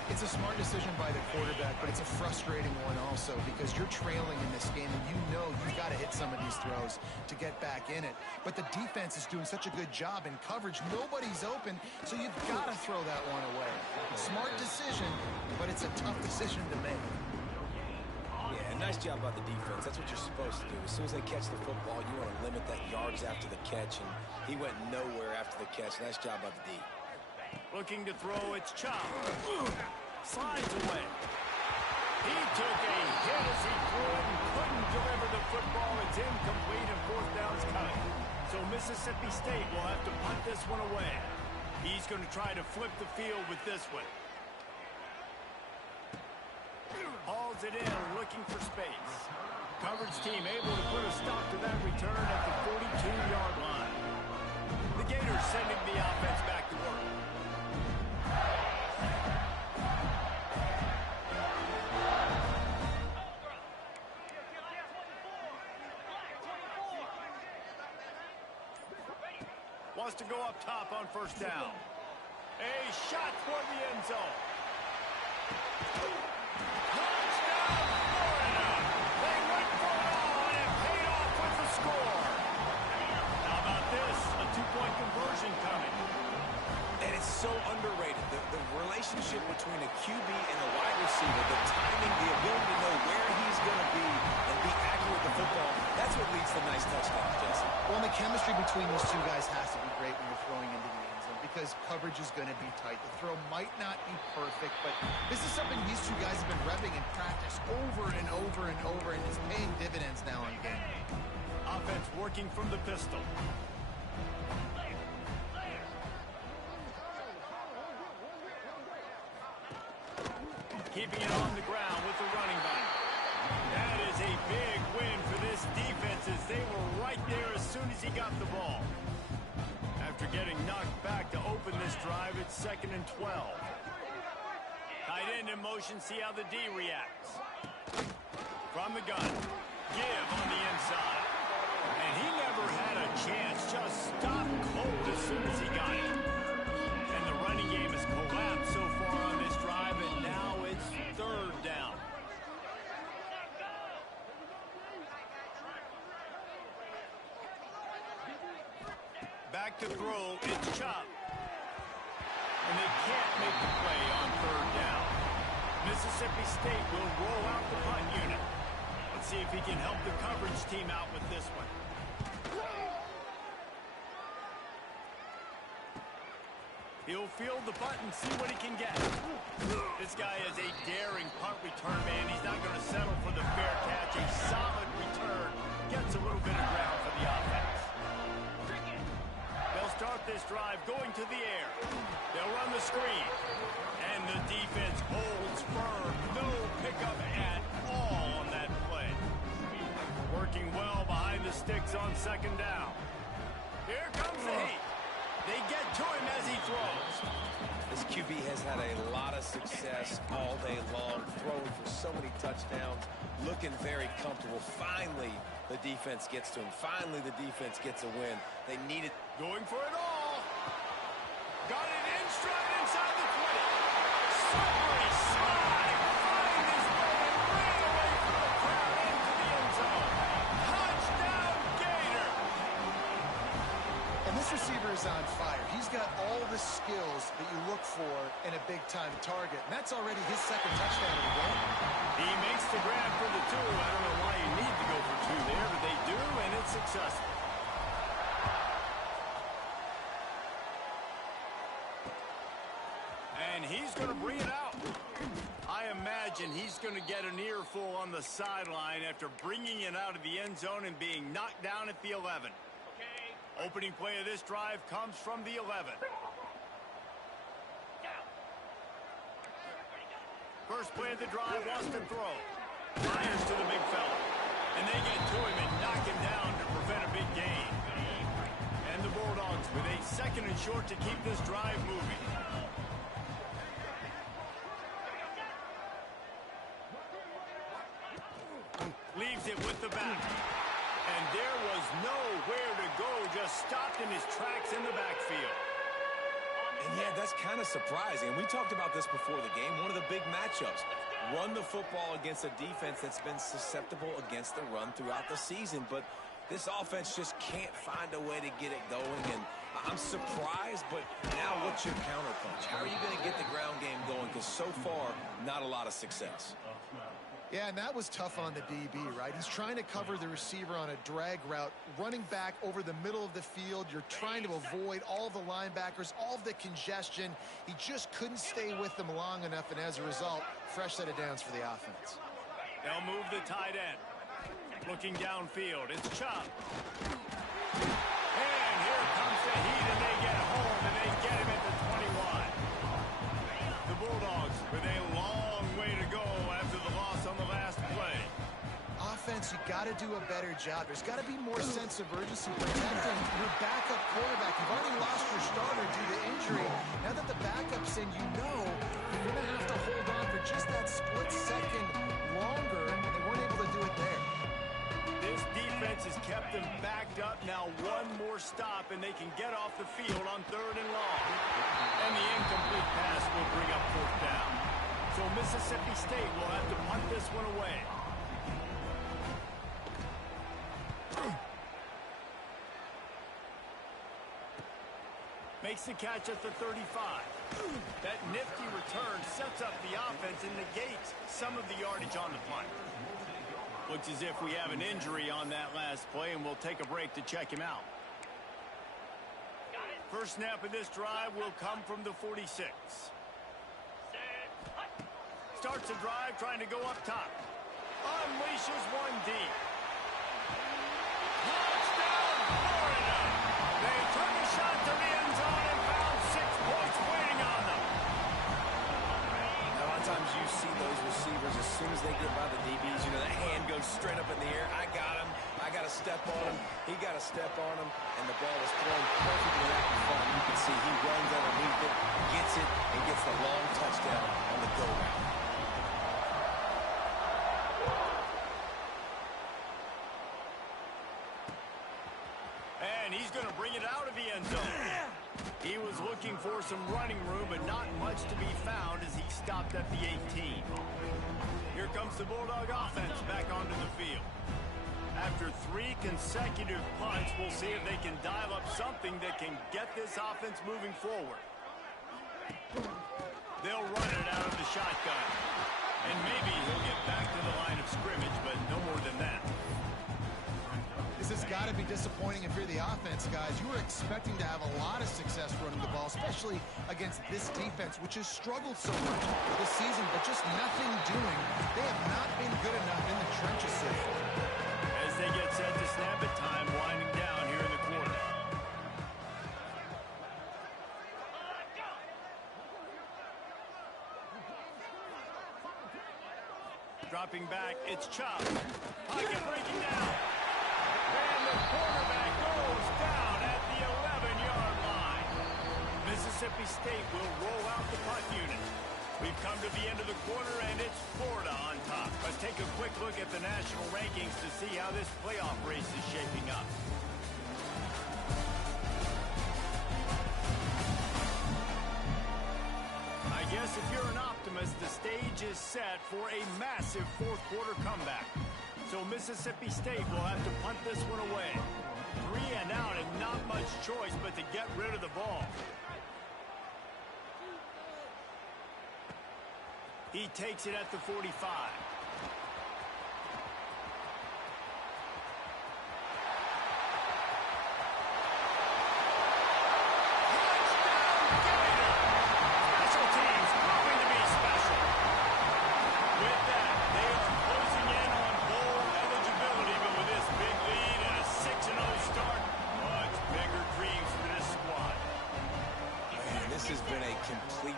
It's a smart decision by the quarterback, but it's a frustrating one also because you're trailing in this game and you know you've got to hit some of these throws to get back in it. But the defense is doing such a good job in coverage. Nobody's open, so you've got to throw that one away. Smart decision, but it's a tough decision to make. Yeah, nice job by the defense. That's what you're supposed to do. As soon as they catch the football, you want to limit that yards after the catch, and he went nowhere after the catch. Nice job by the D. Looking to throw, it's Chop. Slides away. He took a hit as he threw it and couldn't deliver the football. It's incomplete and 4th down's coming. So Mississippi State will have to punt this one away. He's going to try to flip the field with this one. Hauls it in, looking for space. Coverage team able to put a stop to that return at the 42-yard line. The Gators sending the offense back to work. Wants to go up top on first down. A shot toward the end zone. Touchdown, Florida! They went for it all, and it paid off with the score. How about this? A 2-point conversion coming. And it's so underrated. The relationship between a QB and a wide receiver, the timing, the ability to know where he's going to be and be accurate with the football, that's what leads to nice touchdowns, Jesse. Well, and the chemistry between those two guys has to be great when you're throwing into the end zone because coverage is going to be tight. The throw might not be perfect, but this is something these two guys have been repping in practice over and over and over, and it's paying dividends now in game. Offense working from the pistol. Keeping it on the ground with the running back. That is a big win for this defense as they were right there as soon as he got the ball. After getting knocked back to open this drive, it's 2nd and 12. Tight end in motion, see how the D reacts. From the gun, give on the inside. And he never had a chance. Just stopped cold as soon as he got it. And the running game has collapsed so far on this drive, and now it's third down. Back to throw, it's Chubb. And they can't make the play on third down. Mississippi State will roll out the punt unit. Let's see if he can help the coverage team out with this one. He'll field the punt and see what he can get. This guy is a daring punt return man. He's not going to settle for the fair catch. A solid return. Gets a little bit of ground for the offense. They'll start this drive going to the air. They'll run the screen. And the defense holds firm. No pickup at all on that play. Working well behind the sticks on second down. Here comes the heat. They get to him as he throws. This QB has had a lot of success all day long, throwing for so many touchdowns, looking very comfortable. Finally, the defense gets to him. Finally, the defense gets a win. They need it. Going for it all. Got it in stride inside the 20. Slippery slide. Find his way and ran away from the crowd into the end zone. Touchdown, Gator. And this receiver is on fire. He's got all the skills that you look for in a big-time target. And that's already his second touchdown of the game. He makes the grab for the two. I don't know why you need to go for two there, but they do, and it's successful. And he's going to bring it out. I imagine he's going to get an earful on the sideline after bringing it out of the end zone and being knocked down at the 11. Opening play of this drive comes from the 11. First play of the drive wants to throw. Fires to the big fella. And they get to him and knock him down to prevent a big gain. And the Bulldogs with a second and short to keep this drive moving. Leaves it with the back. And there was nowhere to go, just stopped in his tracks in the backfield. And yeah, that's kind of surprising. And we talked about this before the game. One of the big matchups. Run the football against a defense that's been susceptible against the run throughout the season. But this offense just can't find a way to get it going. And I'm surprised, but now what's your counterpunch? How are you going to get the ground game going? Because so far, not a lot of success. Yeah, and that was tough on the DB, right? He's trying to cover the receiver on a drag route, running back over the middle of the field. You're trying to avoid all the linebackers, all of the congestion. He just couldn't stay with them long enough, and as a result, fresh set of downs for the offense. They'll move the tight end. Looking downfield, it's Chubb. And here comes the heat, and they get home, and they get him at the 21. The Bulldogs with a long way to go after the loss on the last play. Offense, you got to do a better job. There's got to be more sense of urgency protecting your backup quarterback. You've already lost your starter due to injury. Now that the backup's in, you know you're going to have to hold on for just that split second longer, and they weren't able to do it there. This defense has kept them backed up. Now one more stop, and they can get off the field on third and long. And the incomplete pass will bring up fourth down. So Mississippi State will have to punt this one away. Makes the catch at the 35. That nifty return sets up the offense and negates some of the yardage on the punt. Looks as if we have an injury on that last play, and we'll take a break to check him out. First snap of this drive will come from the 46. Starts the drive trying to go up top. Unleashes one deep. Touchdown, Florida! They took a shot to the end zone and found 6 points waiting on them. Now, a lot of times you see those receivers, as soon as they get by the DBs, you know, that hand goes straight up in the air. I got him. I got to step on him. He got to step on him, and the ball is thrown perfectly out in front. You can see he runs underneath it, gets it, and gets the long touchdown on the go route. he's going to bring it out of the end zone. He was looking for some running room, but not much to be found as he stopped at the 18. Here comes the Bulldog offense back onto the field. After 3 consecutive punts, we'll see if they can dial up something that can get this offense moving forward. They'll run it out of the shotgun. And maybe he'll get back to the line of scrimmage, but no more than that. This has got to be disappointing if you're the offense, guys. You were expecting to have a lot of success running the ball, especially against this defense, which has struggled so much this season, but just nothing doing. They have not been good enough in the trenches so far. As they get set to snap it, time winding down here in the quarter. Dropping back, it's Chubb. Pocket breaking down. And the quarterback goes down at the 11-yard line. Mississippi State will roll out the punt unit. We've come to the end of the quarter, and it's Florida on top. Let's take a quick look at the national rankings to see how this playoff race is shaping up. I guess if you're an optimist, the stage is set for a massive fourth-quarter comeback. So Mississippi State will have to punt this one away. 3 and out and not much choice but to get rid of the ball. He takes it at the 45.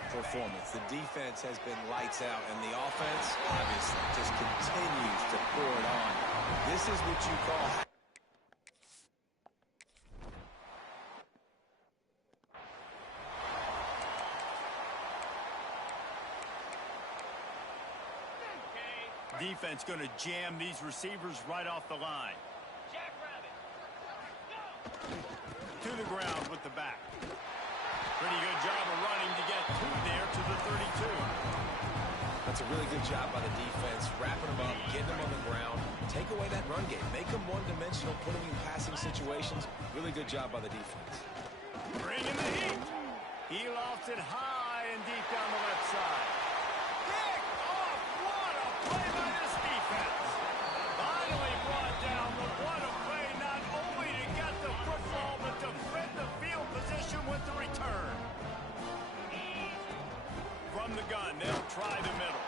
Performance. The defense has been lights out, and the offense, obviously, just continues to pour it on. This is what you call... Defense going to jam these receivers right off the line. To the ground with the back. Pretty good job of running to get there to the 32. That's a really good job by the defense, wrapping them up, getting them on the ground, take away that run game, make them one-dimensional, put them in passing situations. Really good job by the defense. Bringing the heat. He lofts it high and deep down the left side. Pick off. What a play by this defense. Finally brought down, but what a play not only to get the football, but to defend the field position with the return. From the gun, they'll try the middle.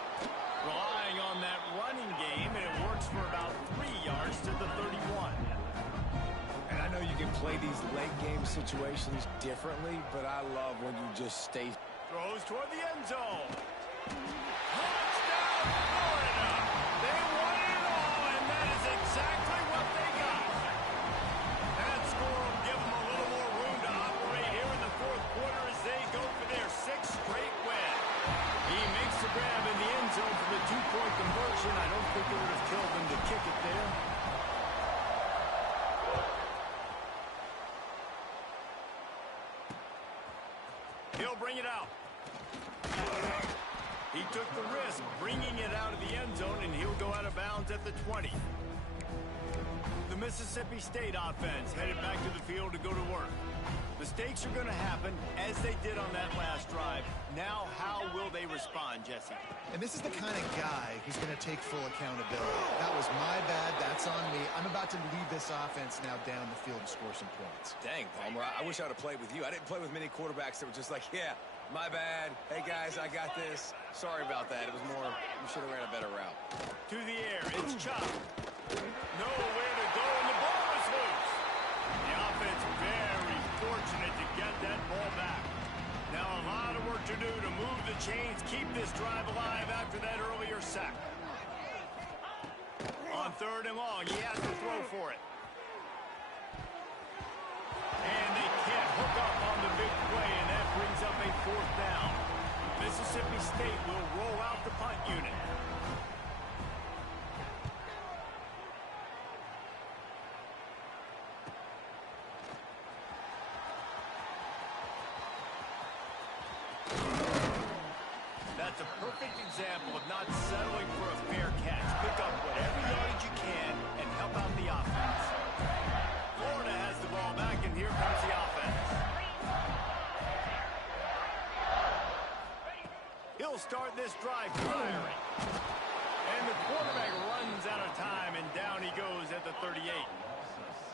Relying on that running game, and it works for about 3 yards to the 31. And I know you can play these late game situations differently, but I love when you just stay. Throws toward the end zone. Touchdown, Florida! They won it all, and that is exactly what they got. That score will give them a little more room to operate here in the fourth quarter as they go for their 6th straight win. He makes the grab in the end zone for the 2-point conversion. I don't think it would have killed them to kick it there. He'll bring it out. He took the risk, bringing it out of the end zone, and he'll go out of bounds at the 20. The Mississippi State offense headed back to the field to go to work. Mistakes are going to happen, as they did on that last drive. Now, how will they respond, Jesse? And this is the kind of guy who's going to take full accountability. That was my bad. That's on me. I'm about to lead this offense now down the field and score some points. Dang, Palmer, I wish I would have played with you. I didn't play with many quarterbacks that were just like, yeah, my bad. Hey, guys, I got this. Sorry about that. It was more, you should have ran a better route. To the air, it's Chubb. Nowhere to go, and the ball is loose. The offense very fortunate to get that ball back. Now a lot of work to do to move the chains, keep this drive alive after that earlier sack. On 3rd and long, he has to throw for it. And they can't hook up on the big play, and that brings up a 4th down. Mississippi State will roll out the punt unit. that's a perfect example of not settling for a fair catch. Pick up whatever yardage you can and help out the offense. Florida has the ball back, and here comes the offense. He'll start this drive firing. And the quarterback runs out of time, and down he goes at the 38.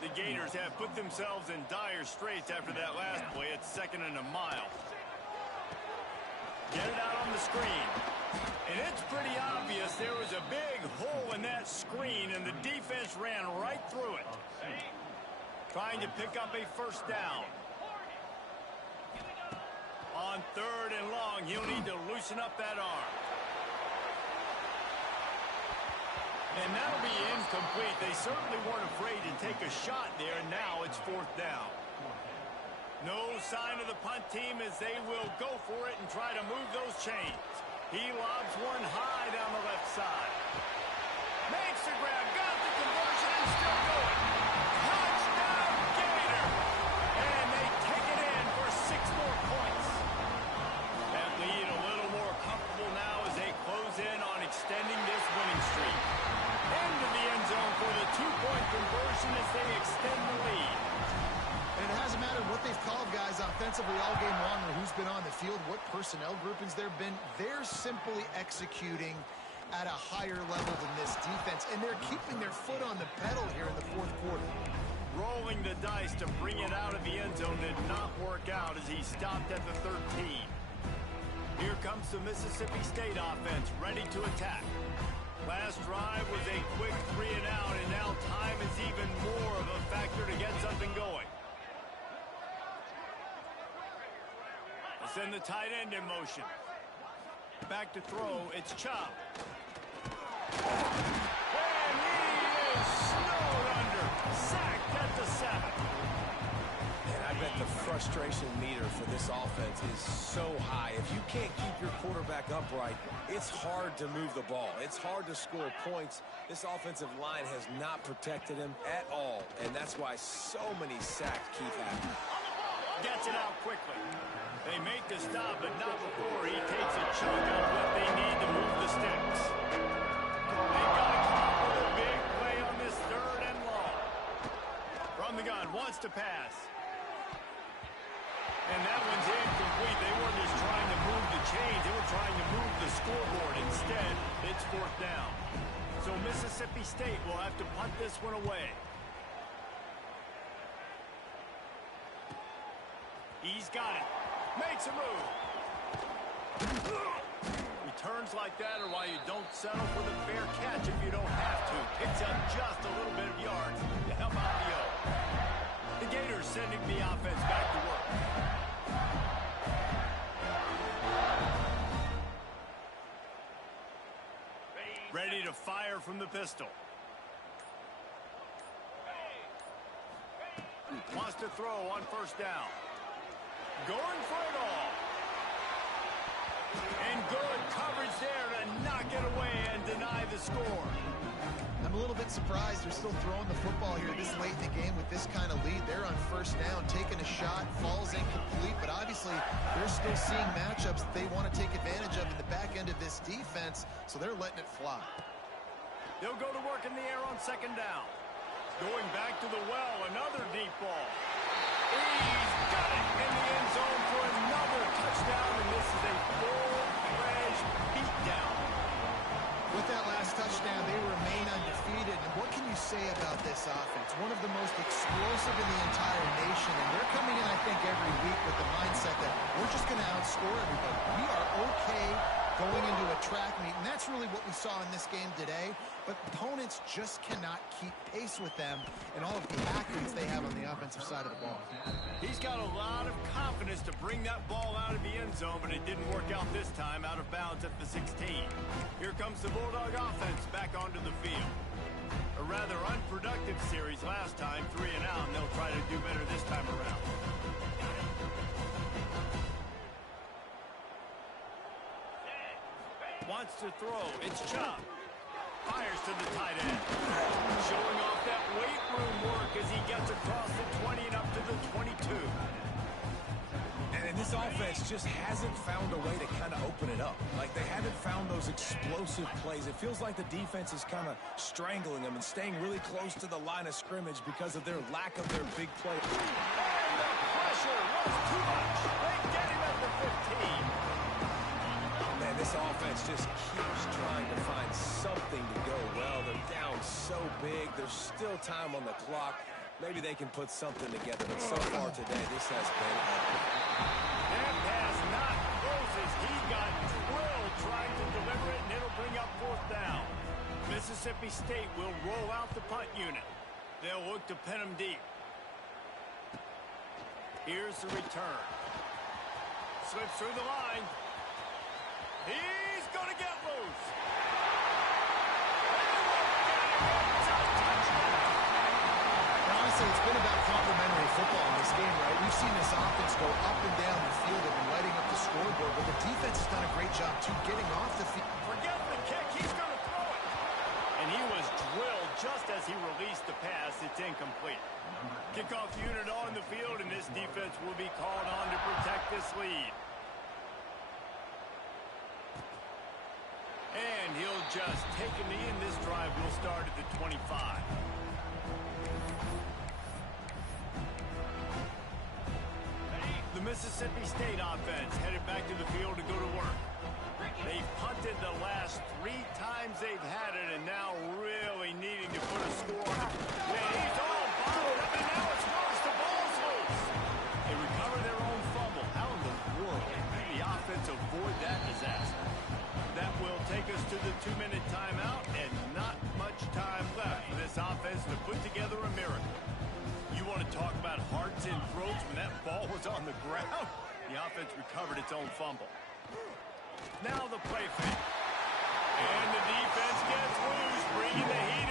The Gators have put themselves in dire straits after that last play. It's 2nd and a mile. Get it out on the screen. And it's pretty obvious there was a big hole in that screen, and the defense ran right through it. Trying to pick up a first down. On 3rd and long, he'll need to loosen up that arm. And that'll be incomplete. They certainly weren't afraid to take a shot there, and now it's 4th down. No sign of the punt team as they will go for it and try to move those chains. He lobs one high down the left side. Makes the grab, got the conversion, and still going. Touchdown, Gator! And they take it in for 6 more points. That lead a little more comfortable now as they close in on extending this winning streak. Into the end zone for the 2-point conversion as they extend the lead. And it hasn't mattered what they've called, guys, offensively all game long, or who's been on the field, what personnel groupings there have been. They're simply executing at a higher level than this defense, and they're keeping their foot on the pedal here in the 4th quarter. Rolling the dice to bring it out of the end zone did not work out as he stopped at the 13. Here comes the Mississippi State offense ready to attack. Last drive was a quick 3 and out, and now time is even more of a factor to get something going. They send the tight end in motion. Back to throw, it's Chop. And he is snowed under. Sacked at the 7. And I bet the frustration meter for this offense is so high. If you can't keep your quarterback upright, it's hard to move the ball. It's hard to score points. This offensive line has not protected him at all, and that's why so many sacks keep happening. Gets it out quickly. They make the stop, but not before he takes a chunk out of what they need to move the sticks. They got to come up with a big play on this 3rd and long. From the gun, wants to pass. And that one's incomplete. They weren't just trying to move the chains. They were trying to move the scoreboard. Instead, it's 4th down. So Mississippi State will have to punt this one away. He's got it. Makes a move. Returns like that are why you don't settle for the fair catch if you don't have to. Picks up just a little bit of yards to help out the O. The Gators sending the offense back to work. Ready to fire from the pistol. Wants to throw on 1st down. Going for it all. And good coverage there to knock it away and deny the score. I'm a little bit surprised they're still throwing the football here this late in the game with this kind of lead. They're on 1st down, taking a shot, falls incomplete, but obviously they're still seeing matchups that they want to take advantage of in the back end of this defense, so they're letting it fly. They'll go to work in the air on 2nd down. Going back to the well, another deep ball. He's got it in the end zone for another touchdown, and this is a full-fledged beatdown. With that last touchdown, they remain undefeated. And what can you say about this offense? One of the most explosive in the entire nation, and they're coming in, I think, every week with the mindset that we're just going to outscore everybody. We are okay going into a track meet, and that's really what we saw in this game today. But opponents just cannot keep pace with them and all of the athletes they have on the offensive side of the ball. He's got a lot of confidence to bring that ball out of the end zone, but it didn't work out this time, out of bounds at the 16. Here comes the Bulldog offense back onto the field. A rather unproductive series last time, 3 and out, and they'll try to do better this time around. Wants to throw. It's Chop. Fires to the tight end. Showing off that weight room work as he gets across the 20 and up to the 22. And this offense just hasn't found a way to kind of open it up. Like, they haven't found those explosive plays. It feels like the defense is kind of strangling them and staying really close to the line of scrimmage because of their lack of their big play. And the pressure was too much. They get him at the 15. Man, this offense just keeps trying to find something to go well. They're down so big. There's still time on the clock. Maybe they can put something together. But so far today, this has been ugly. That pass not Moses. He got drilled trying to deliver it, and it'll bring up 4th down. Mississippi State will roll out the punt unit. They'll look to pin him deep. Here's the return. Slips through the line. He's going to get loose. Honestly, it's been about complementary football in this game, right? We've seen this offense go up and down the field. They've been lighting up the scoreboard, but the defense has done a great job, too, getting off the field. Forget the kick. He's going to throw it. And he was drilled just as he released the pass. It's incomplete. Kickoff unit on the field, and this defense will be called on to protect this lead. And he'll just take a knee, and this drive will start at the 25. The Mississippi State offense headed back to the field to go to work. They've punted the last 3 times they've had it, and now really needing to put a score on it. And he's all bottled up, and now it's loose. The ball's loose. They recover their own fumble. How in the world did the offense avoid that disaster? That will take us to the 2-minute timeout, and not much time left for this offense to put together a miracle. You want to talk about hearts and throats when that ball was on the ground? The offense recovered its own fumble. Now the play fake. And the defense gets loose, bringing the heat.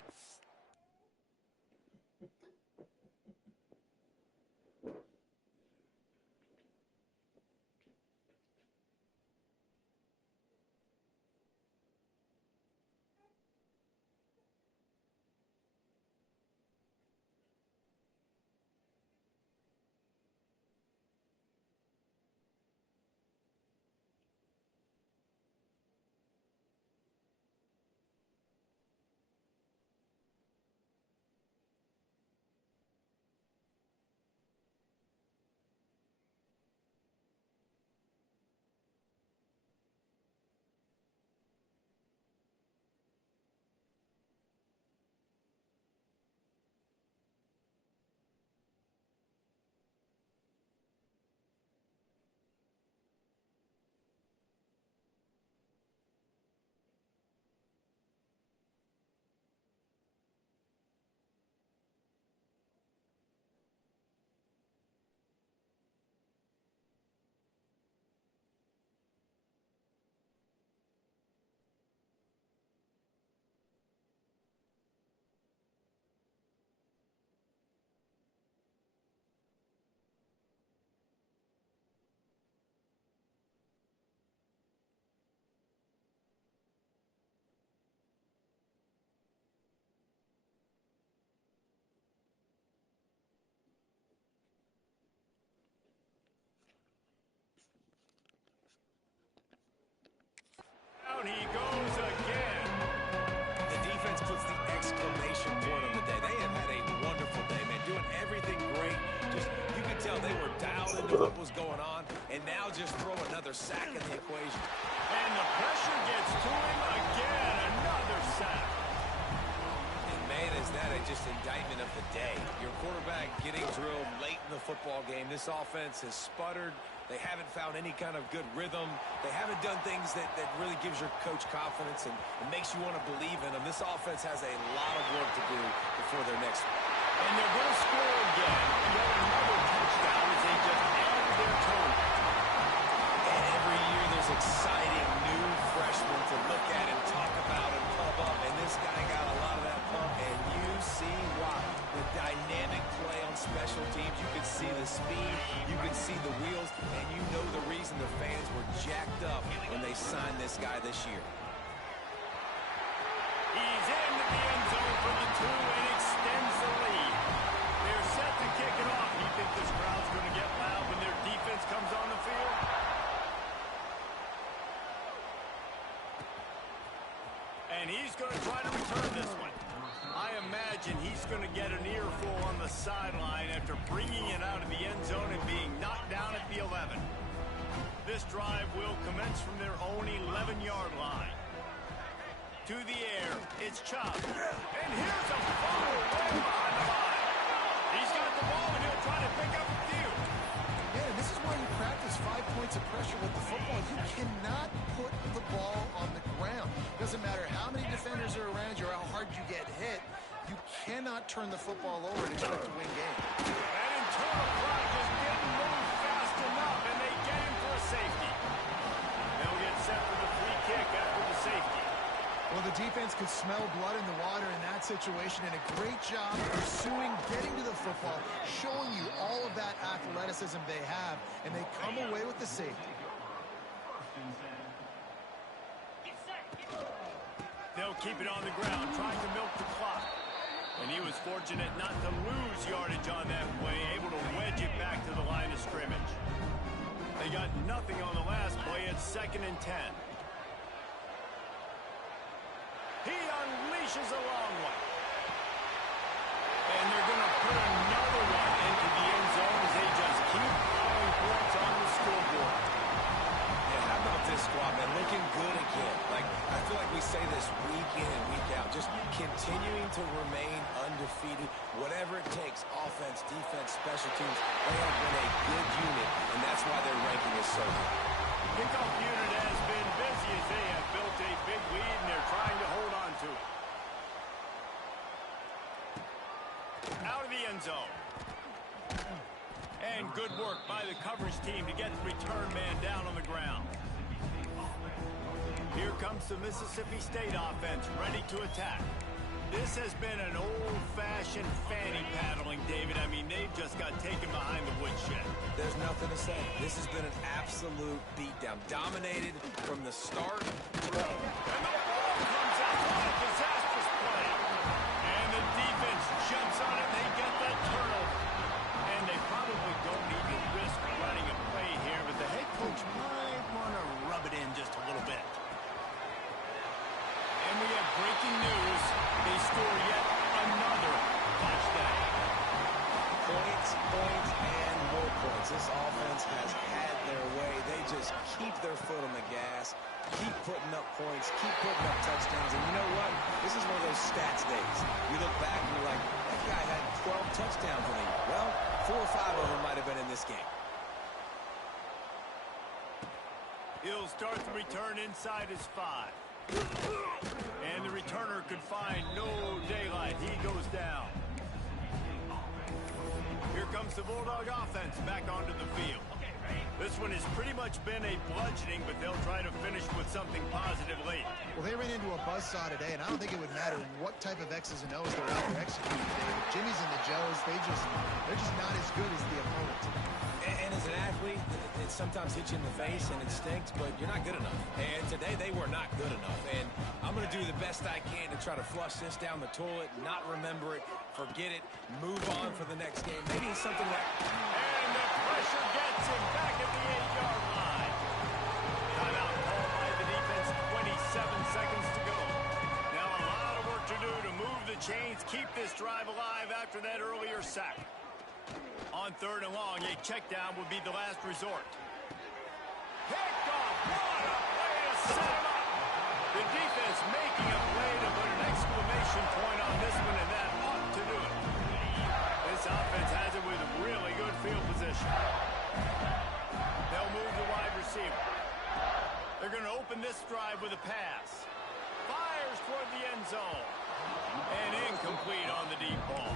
Down he goes again. The defense puts the exclamation point on the day. They have had a wonderful day, man, doing everything great. Just, you could tell they were dialed into what was going on, and now just throw another sack in the equation. And the pressure gets to him again. Another sack. And man, is that just indictment of the day. Your quarterback getting drilled late in the football game. This offense has sputtered. They haven't found any kind of good rhythm. They haven't done things that really gives your coach confidence and makes you want to believe in them. This offense has a lot of work to do before their next. And they're going to score again. Yet another touchdown as they just add to their total. And every year there's exciting new freshmen to look at and talk about and pump up. And this guy got a lot of that pump, and you see why. The dynamic play on special teams. You could see the speed. You could see the wheels. And you know the reason the fans were jacked up when they signed this guy this year. He's into the end zone for the 2 and extends the lead. They're set to kick it off. You think this crowd's going to get loud when their defense comes on the field? He's going to try to return this one. I imagine he's going to get an earful on the sideline after bringing it out of the end zone and being knocked down at the 11. This drive will commence from their own 11-yard line. To the air, it's Chubb. And here's a fumble way behind the line. He's got the ball, and he'll try to pick up a few. Yeah, and this is why you practice 5 points of pressure with the football. You cannot put the ball on the ground. Doesn't matter how many defenders are around you or how hard you get hit. You cannot turn the football over and expect to win games. That internal clock just didn't move fast enough, and they get him for a safety. They'll get set for the free kick after the safety. Well, the defense could smell blood in the water in that situation, and a great job pursuing, getting to the football, showing you all of that athleticism they have, and they come away with the safety. They'll keep it on the ground, trying to milk the clock. And he was fortunate not to lose yardage on that play, able to wedge it back to the line of scrimmage. They got nothing on the last play. It's 2nd and 10. He unleashes a long one. And they're going to put another one into the end zone as they just keep piling points on the scoreboard. Yeah, how about this squad, man? Looking good again. I feel like we say this week in and week out, just continuing to remain undefeated, whatever it takes, offense, defense, special teams. They have been a good unit, and that's why their ranking is so high. Kickoff unit has been busy as they have built a big lead, and they're trying to hold on to it. Out of the end zone. And good work by the coverage team to get the return man down on the ground. Here comes the Mississippi State offense, ready to attack. This has been an old-fashioned fanny paddling, David. I mean, they've just got taken behind the woodshed. There's nothing to say. This has been an absolute beatdown. Dominated from the start. And the ball comes out. What a disastrous play. And the defense jumps on it. They get that turnover. And they probably don't even risk running a play here, but the head coach might want to rub it in just a little bit. And we have breaking news. They score yet another touchdown. Points, and more points. This offense has had their way. They just keep their foot on the gas, keep putting up points, keep putting up touchdowns. And you know what? This is one of those stats days. You look back and you're like, that guy had 12 touchdowns in the year. Well, 4 or 5 of them might have been in this game. He'll start the return inside his 5. And the returner could find no daylight. He goes down. Here comes the Bulldog offense back onto the field. This one has pretty much been a bludgeoning, but they'll try to finish with something positive late. Well, they ran into a buzzsaw today, and I don't think it would matter what type of X's and O's they're out there executing today. The Jimmys and the Joes, they're just not as good as the opponent today. And as an athlete, it sometimes hits you in the face and it stinks, but you're not good enough. And today they were not good enough. And I'm going to do the best I can to try to flush this down the toilet, not remember it, forget it, move on for the next game. Maybe it's something that... And the pressure gets him back at the 8-yard line. Timeout called by the defense, 27 seconds to go. Now a lot of work to do to move the chains, keep this drive alive after that earlier sack. On 3rd and long, a check down would be the last resort. Picked off. What a way to set him up. The defense making a play to put an exclamation point on this one, and that ought to do it. This offense has it with really good field position. They'll move the wide receiver. They're going to open this drive with a pass. Fires toward the end zone. And incomplete on the deep ball.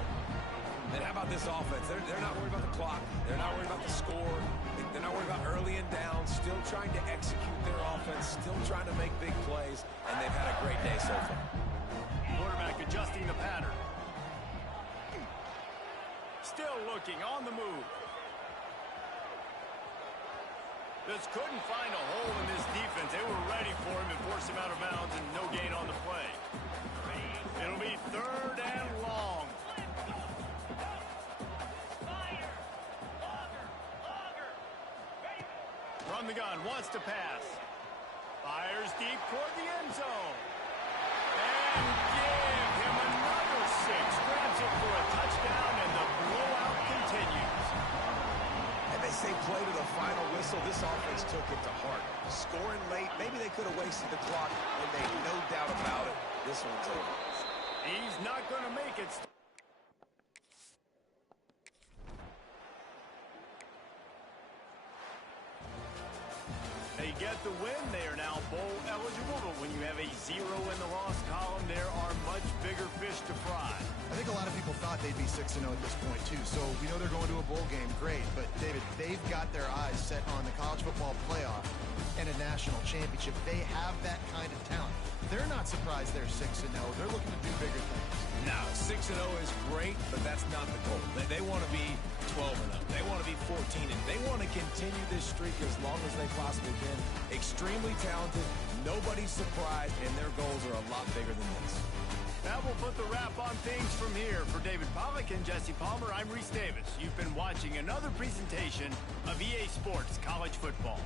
And how about this offense? They're not worried about the clock. They're not worried about the score. They're not worried about early and down. Still trying to execute their offense. Still trying to make big plays. And they've had a great day so far. Quarterback adjusting the pattern. Still looking on the move. Just couldn't find a hole in this defense. They were ready for him and forced him out of bounds, and no gain on the play. It'll be 3rd and long. From the gun, wants to pass. Fires deep toward the end zone. And whistle, this offense took it to heart. Scoring late, maybe they could have wasted the clock, and made no doubt about it. This one's over. He's not going to make it. They get the win. They are now bowl eligible, but when you have a 0 in the loss column, there are much bigger fish to fry. I think a lot of people thought they'd be 6-0 at this point, too. So we know they're going to a bowl game. Great. But, David, they've got their eyes set on the college football playoff and a national championship. They have that kind of talent. They're not surprised they're 6-0. They're looking to do bigger things. Now, 6-0 is great, but that's not the goal. They want to be 12-0. They want to be 14-0. They want to continue this streak as long as they possibly can. Extremely talented. Nobody's surprised, and their goals are a lot bigger than this. That will put the wrap on things from here. For David Pollack and Jesse Palmer, I'm Reese Davis. You've been watching another presentation of EA Sports College Football.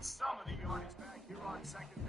some of the yardage back here on second